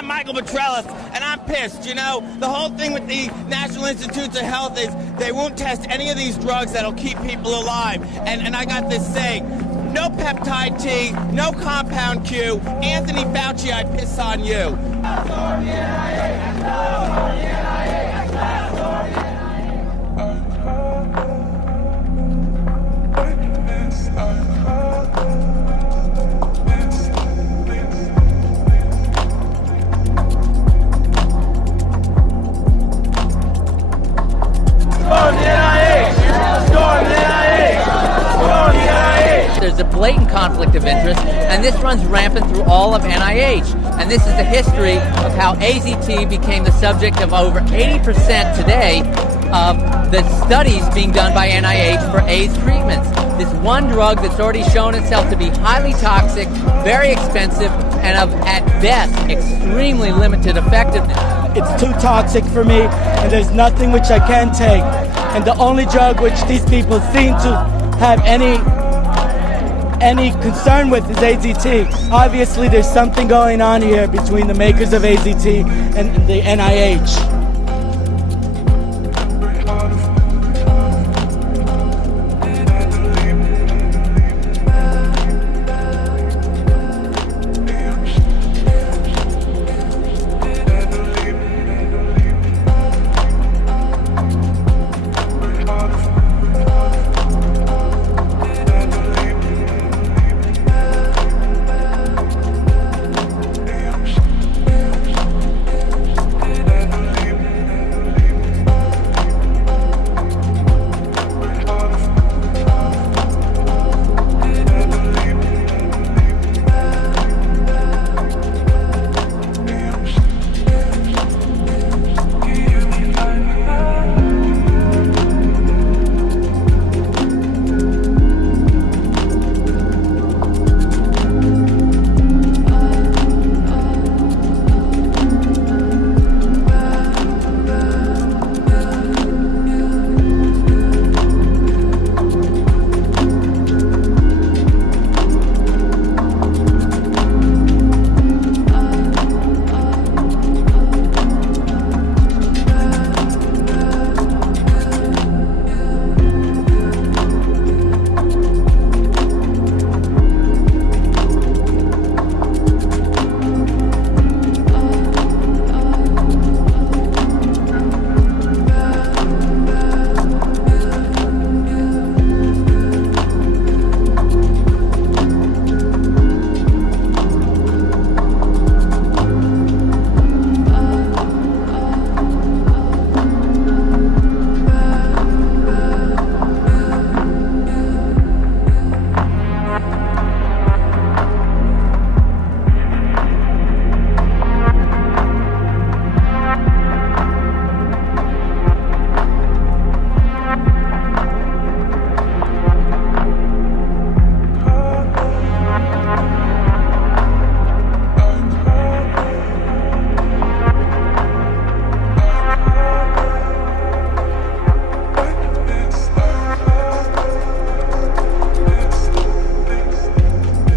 I'm Michael Petrellis, and I'm pissed. You know, the whole thing with the National Institutes of Health is they won't test any of these drugs that'll keep people alive. And I got this saying, no peptide T, no compound Q. Anthony Fauci, I piss on you. There's a blatant conflict of interest, and this runs rampant through all of NIH. And this is the history of how AZT became the subject of over 80% today of the studies being done by NIH for AIDS treatments. This one drug that's already shown itself to be highly toxic, very expensive, and of, at best, extremely limited effectiveness. It's too toxic for me, and there's nothing which I can take. And the only drug which these people seem to have any concern with is AZT. Obviously, there's something going on here between the makers of AZT and the NIH.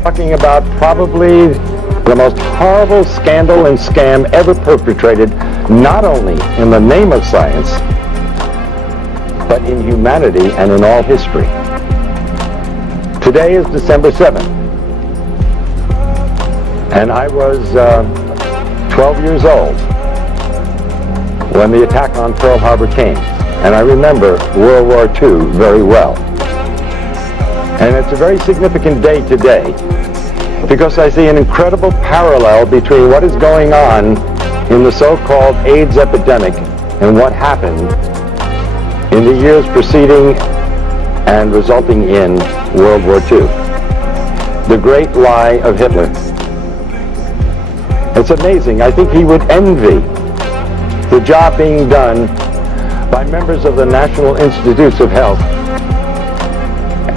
Talking about probably the most horrible scandal and scam ever perpetrated, not only in the name of science, but in humanity and in all history. Today is December 7th, and I was 12 years old when the attack on Pearl Harbor came, and I remember World War II very well. And it's a very significant day today because I see an incredible parallel between what is going on in the so-called AIDS epidemic and what happened in the years preceding and resulting in World War II. The great lie of Hitler. It's amazing. I think he would envy the job being done by members of the National Institutes of Health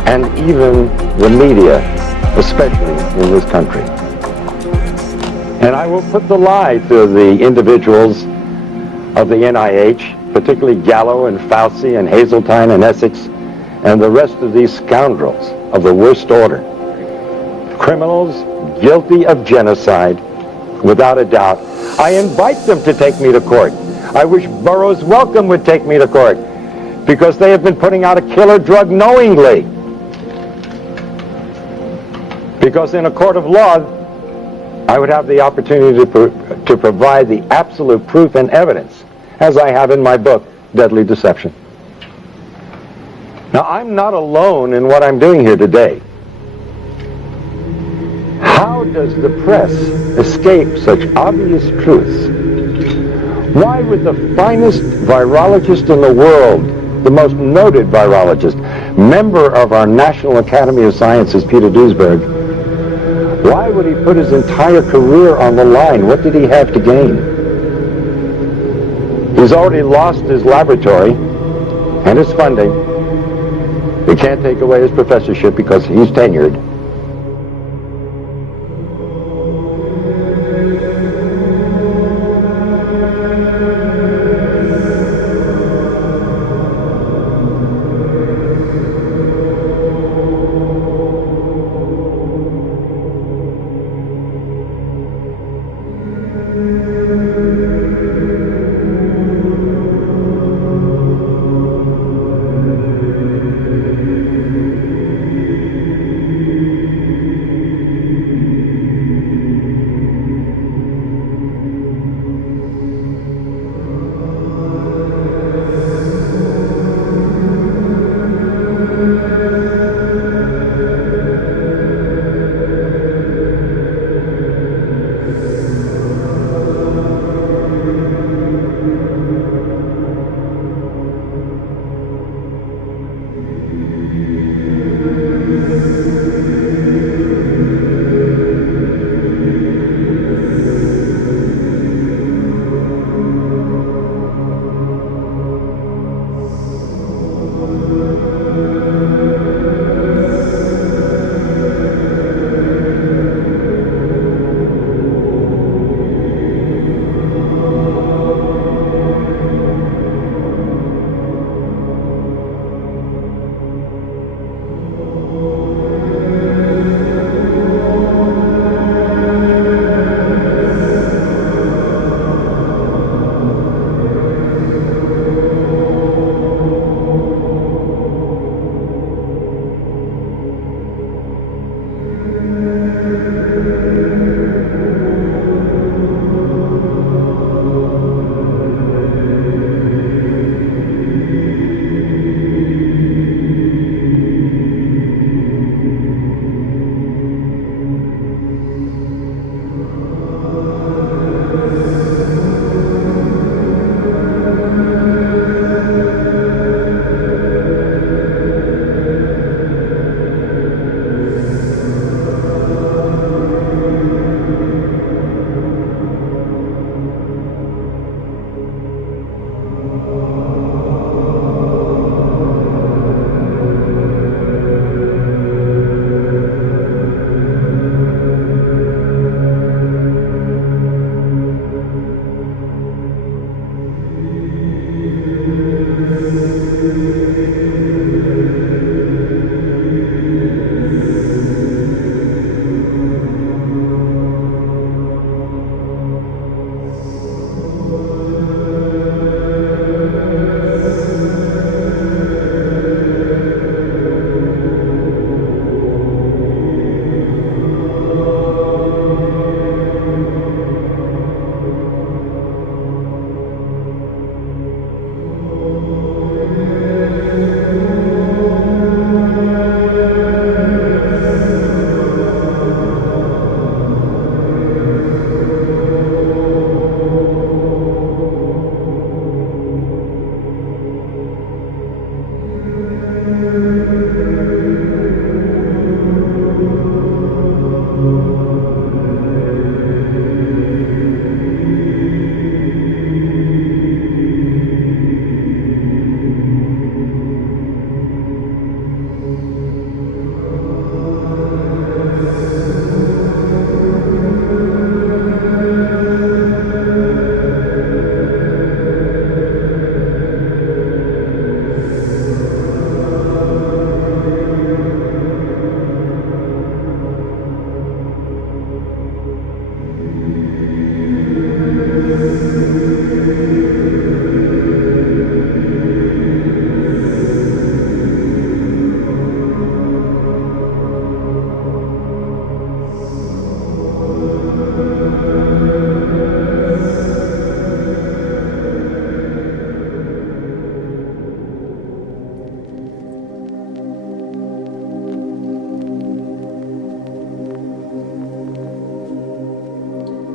and even the media, especially in this country. And I will put the lie to the individuals of the NIH, particularly Gallo and Fauci and Hazeltine and Essex, and the rest of these scoundrels of the worst order. Criminals guilty of genocide, without a doubt. I invite them to take me to court. I wish Burroughs Wellcome would take me to court, because they have been putting out a killer drug knowingly. Because in a court of law, I would have the opportunity to provide the absolute proof and evidence, as I have in my book, Deadly Deception. Now, I'm not alone in what I'm doing here today. How does the press escape such obvious truths? Why would the finest virologist in the world, the most noted virologist, member of our National Academy of Sciences, Peter Duesberg, why would he put his entire career on the line? What did he have to gain? He's already lost his laboratory and his funding. They can't take away his professorship because he's tenured.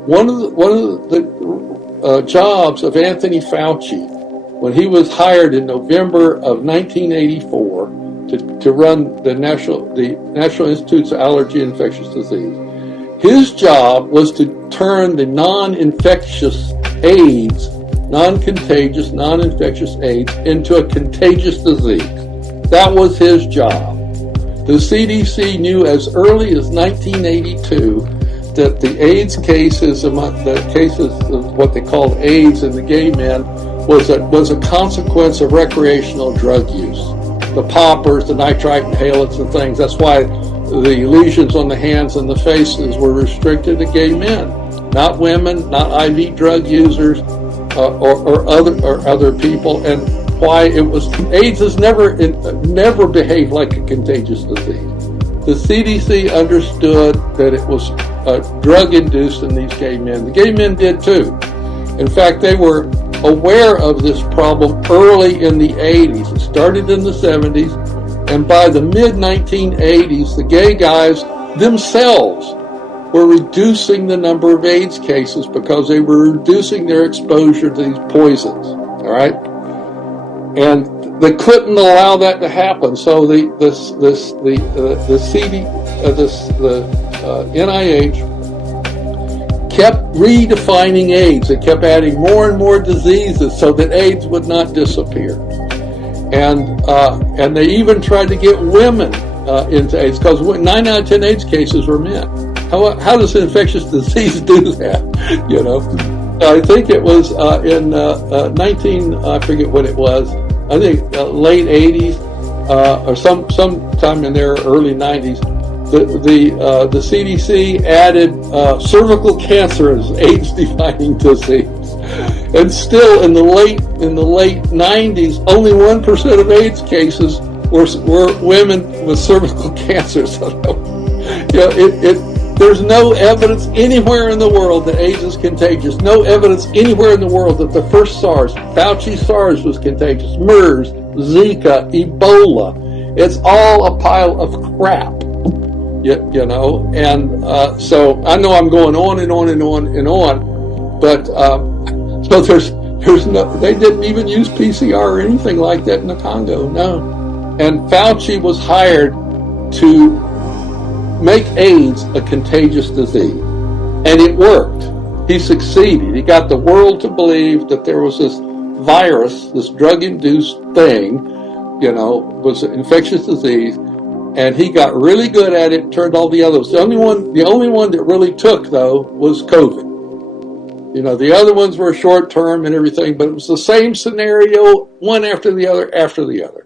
one of the jobs of Anthony Fauci, when he was hired in November of 1984 to run the National Institutes of Allergy and Infectious Disease, his job was to turn the non-infectious AIDS, non-contagious, non-infectious AIDS, into a contagious disease. That was his job. The CDC knew as early as 1982 that the AIDS cases, the cases of what they called AIDS in the gay men, was a consequence of recreational drug use. The poppers, the nitrite inhalants and things. That's why the lesions on the hands and the faces were restricted to gay men, not women, not IV drug users, or other people. And why it was AIDS has never behaved like a contagious disease. The CDC understood that it was drug induced in these gay men. The gay men did too. In fact, they were aware of this problem early in the 80s. It started in the 70s, and by the mid-1980s, the gay guys themselves were reducing the number of AIDS cases because they were reducing their exposure to these poisons. All right, and they couldn't allow that to happen. So the NIH kept redefining AIDS. It kept adding more and more diseases so that AIDS would not disappear. And they even tried to get women into AIDS, because 9 out of 10 AIDS cases were men. How does infectious disease do that? You know, I think it was in I forget what it was. I think late 80s or sometime in their early 90s. The CDC added cervical cancer as AIDS-defining disease, and still in the late 90s, only 1% of AIDS cases were women with cervical cancer. So, there's no evidence anywhere in the world that AIDS is contagious. No evidence anywhere in the world that the first SARS, Fauci SARS, was contagious. MERS, Zika, Ebola. It's all a pile of crap. You know, and so I know I'm going on and on and on and on, but so there's no, they didn't even use PCR or anything like that in the Congo, no. And Fauci was hired to make AIDS a contagious disease, and it worked. He succeeded. He got the world to believe that there was this virus, this drug-induced thing, you know, was an infectious disease. And he got really good at it, turned all the others. The only one that really took, though, was COVID. You know, the other ones were short term and everything, but it was the same scenario, one after the other after the other.